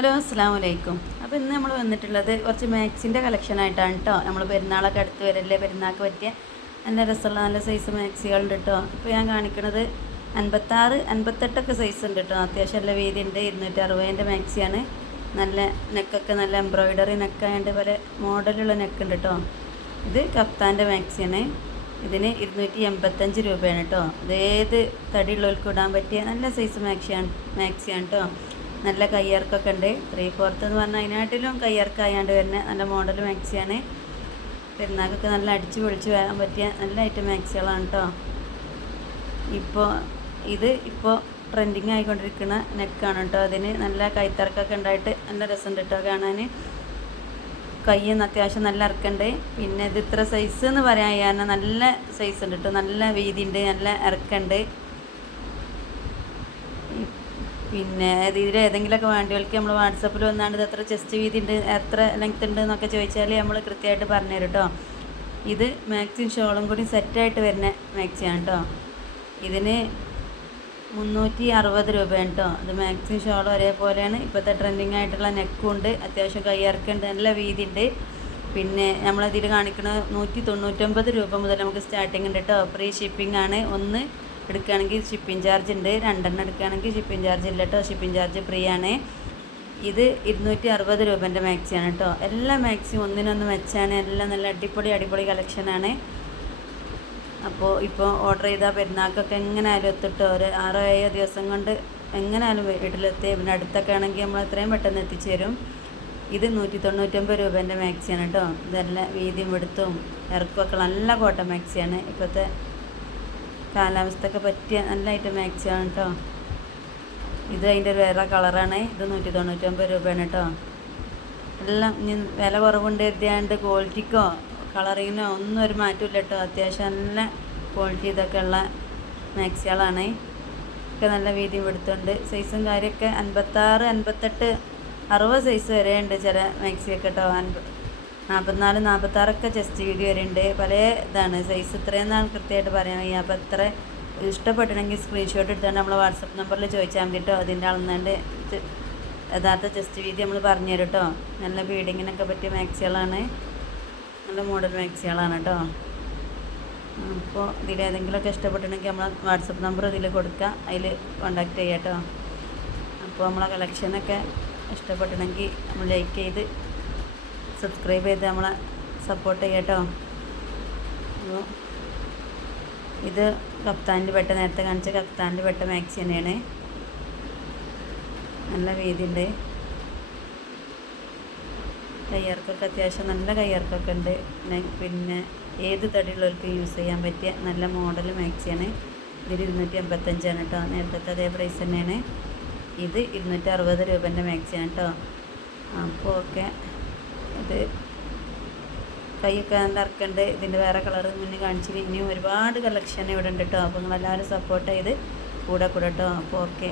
Hello അസ്സാം വലൈക്കും. അപ്പോൾ ഇന്ന് നമ്മൾ വന്നിട്ടുള്ളത് കുറച്ച് മാക്സിൻ്റെ കളക്ഷനായിട്ടാണ് കേട്ടോ. നമ്മൾ പെരുന്നാളൊക്കെ അടുത്ത് വരല്ലേ, പെരുന്നാൾക്ക് പറ്റിയ നല്ല രസമുള്ള നല്ല സൈസ് മാക്സികളുണ്ട് കേട്ടോ. ഇപ്പോൾ ഞാൻ കാണിക്കുന്നത് 56, 58 സൈസ് ഉണ്ട് കേട്ടോ. അത്യാവശ്യം നല്ല വീതി ഉണ്ട്. 260 മാക്സിയാണ്. നല്ല നെക്കൊക്കെ നല്ല എംബ്രോയിഡറി നെക്കായതുകൊണ്ട് പല മോഡലുള്ള നെക്ക് ഉണ്ട് കേട്ടോ. ഇത് കഫ്താൻ്റെ മാക്സിയാണ്. ഇതിന് 285 രൂപയാണ് കേട്ടോ. ഇതേത് തടിയുള്ളവർക്ക് ഇടാൻ പറ്റിയ നല്ല സൈസ് മാക്സിയാണ് കേട്ടോ. നല്ല കയ്യർക്കൊക്കെ ഉണ്ട്. 3/4 എന്ന് പറഞ്ഞാൽ അതിനാട്ടിലും കയ്യർക്കായാണ്ട് വരുന്ന നല്ല മോഡൽ മാക്സിയാണ്. പെരുന്നാൾക്കൊക്കെ നല്ല അടിച്ച് പൊളിച്ച് വരാൻ പറ്റിയ നല്ല ഐറ്റം മാക്സികളാണ് കേട്ടോ. ഇപ്പോൾ ട്രെൻഡിങ് ആയിക്കൊണ്ടിരിക്കുന്ന നെക്കാണ് കേട്ടോ. അതിന് നല്ല കൈത്തിറക്കൊക്കെ ഉണ്ടായിട്ട് നല്ല രസമുണ്ട് കേട്ടോ കാണാൻ. കയ്യൊന്ന് അത്യാവശ്യം നല്ല ഇറക്കുണ്ട്. പിന്നെ ഇത് ഇത്ര സൈസ് എന്ന് പറയാൻ കാരണം നല്ല സൈസ് ഉണ്ട് കേട്ടോ. നല്ല വീതി ഉണ്ട്, നല്ല ഇറക്കുണ്ട്. പിന്നെ ഇതിൽ ഏതെങ്കിലുമൊക്കെ വേണ്ടിയവർക്ക് നമ്മൾ വാട്സപ്പിൽ വന്നാണ്ട് ഇത് എത്ര ചെസ്റ്റ് വീതി ഉണ്ട്, എത്ര ലെങ്ത് ഉണ്ട് എന്നൊക്കെ ചോദിച്ചാൽ നമ്മൾ കൃത്യമായിട്ട് പറഞ്ഞു തരും കേട്ടോ. ഇത് മാക്സിയും ഷോളും കൂടി സെറ്റായിട്ട് വരുന്ന മാക്സിയാണ് കേട്ടോ. ഇതിന് 360 രൂപയാണ് കേട്ടോ. ഇത് മാക്സിയും ഷോളും ഒരേപോലെയാണ്. ഇപ്പോഴത്തെ ട്രെൻഡിങ് ആയിട്ടുള്ള നെക്കും ഉണ്ട്, അത്യാവശ്യം കയ്യിറക്കുണ്ട്, നല്ല വീതി ഉണ്ട്. പിന്നെ നമ്മളതിൽ കാണിക്കുന്നത് 199 രൂപ മുതൽ നമുക്ക് സ്റ്റാർട്ടിങ് ഉണ്ട് കേട്ടോ. ഫ്രീ ഷിപ്പിംഗ് ആണ്. ഒന്ന് എടുക്കുകയാണെങ്കിൽ ഷിപ്പിംഗ് ചാർജ് ഉണ്ട്, 2 എടുക്കുകയാണെങ്കിൽ ഷിപ്പിംഗ് ചാർജ് ഇല്ല കേട്ടോ. ഷിപ്പിംഗ് ചാർജ് ഫ്രീ ആണ്. ഇത് 260 രൂപേൻ്റെ മാക്സിയാണ് കേട്ടോ. എല്ലാ മാക്സിയും ഒന്നിനൊന്ന് മെച്ചാണ്. എല്ലാം നല്ല അടിപൊളി കളക്ഷനാണ്. ഇപ്പോൾ ഓർഡർ ചെയ്താൽ പെരുന്നാൾക്കൊക്കെ എങ്ങനെയായാലും എത്തിട്ടോ. ഒരു 6-7 ദിവസം കൊണ്ട് എങ്ങനെയായാലും വീട്ടിലെത്തി. പിന്നെ അടുത്തൊക്കെ ആണെങ്കിൽ നമ്മൾ എത്രയും പെട്ടെന്ന് എത്തിച്ചു തരും. ഇത് 199 രൂപേൻ്റെ മാക്സിയാണ് കേട്ടോ. ഇതെല്ലാം വീതിയും വെടുത്തും ഇറക്കുമൊക്കെ നല്ല കോട്ടൺ മാക്സിയാണ്. ഇപ്പോഴത്തെ കാലാവസ്ഥയൊക്കെ പറ്റിയ നല്ല ഐറ്റം മാക്സിയാണ് കേട്ടോ. ഇത് അതിൻ്റെ ഒരു വേറെ കളറാണ്. ഇത് 199 രൂപയാണ് കേട്ടോ. എല്ലാം ഇനി വില കുറവുണ്ട് എഴുതിയാണ്ട് ക്വാളിറ്റിക്കോ കളറിങ്ങിനോ ഒന്നും ഒരു മാറ്റമില്ല കേട്ടോ. അത്യാവശ്യം നല്ല ക്വാളിറ്റി ഇതൊക്കെ ഉള്ള മാക്സികളാണ്. ഒക്കെ നല്ല വീതിയും എടുത്തുണ്ട്. സൈസും കാര്യമൊക്കെ 56, 58, 60 സൈസ് വരെ ഉണ്ട് ചില മാക്സിയൊക്കെ കേട്ടോ. 44, 46 ചെസ്റ്റ് വീതി വരെ ഉണ്ട്. പല ഇതാണ് സൈസ്. ഇത്രയെന്നാണ് കൃത്യമായിട്ട് പറയാൻ വയ്യ. അപ്പോൾ എത്ര ഇഷ്ടപ്പെട്ടിട്ടുണ്ടെങ്കിൽ സ്ക്രീൻഷോട്ട് എടുത്തുകൊണ്ട് നമ്മൾ വാട്സപ്പ് നമ്പറിൽ ചോദിച്ചാൽ മതി കേട്ടോ. അതിൻ്റെ അളന്നുകൊണ്ട് യഥാർത്ഥ ചെസ്റ്റ് വീതി നമ്മൾ പറഞ്ഞു തരും കേട്ടോ. നല്ല ഫീഡിങ്ങിനൊക്കെ പറ്റിയ മാക്സികളാണ്, നല്ല മോഡൽ മാക്സികളാണ് കേട്ടോ. അപ്പോൾ ഇതിലേതെങ്കിലുമൊക്കെ ഇഷ്ടപ്പെട്ടിട്ടുണ്ടെങ്കിൽ നമ്മൾ വാട്സപ്പ് നമ്പർ ഇതിൽ കൊടുക്കുക, അതിൽ കോൺടാക്റ്റ് ചെയ്യാം കേട്ടോ. അപ്പോൾ നമ്മളെ കളക്ഷനൊക്കെ ഇഷ്ടപ്പെട്ടിട്ടുണ്ടെങ്കിൽ നമ്മൾ ലൈക്ക് ചെയ്ത് സബ്സ്ക്രൈബ് ചെയ്ത് നമ്മളെ സപ്പോർട്ട് ചെയ്യാം കേട്ടോ. അപ്പോൾ ഇത് കഫ്താനിൻ്റെ പെട്ട, നേരത്തെ കാണിച്ച കഫ്താനിൻ്റെ പെട്ട മാക്സി തന്നെയാണ്. നല്ല വീതി ഉണ്ട്. കയ്യിറക്കൊക്കെ അത്യാവശ്യം നല്ല കയ്യിറക്കൊക്കെ ഉണ്ട്. പിന്നെ ഏത് തടിയുള്ളവർക്ക് യൂസ് ചെയ്യാൻ പറ്റിയ നല്ല മോഡൽ മാക്സിയാണ്. ഇതിൽ 285 കേട്ടോ. നേരത്തെ അതേ പ്രൈസ് തന്നെയാണ്. ഇത് 260 രൂപേൻ്റെ മാക്സിയാണ് കേട്ടോ. അപ്പോൾ ഓക്കെ. ഇത് കൈയൊക്കെ നല്ല ഇറക്കുന്നുണ്ട്. ഇതിൻ്റെ വേറെ കളർ മുന്നേ കാണിച്ചിട്ട് ഇനിയും ഒരുപാട് കളക്ഷൻ ഇവിടെ ഉണ്ട് കേട്ടോ. അപ്പോൾ നിങ്ങളെല്ലാവരും സപ്പോർട്ട് ചെയ്ത് കൂടെ കേട്ടോ. അപ്പോൾ ഓക്കെ.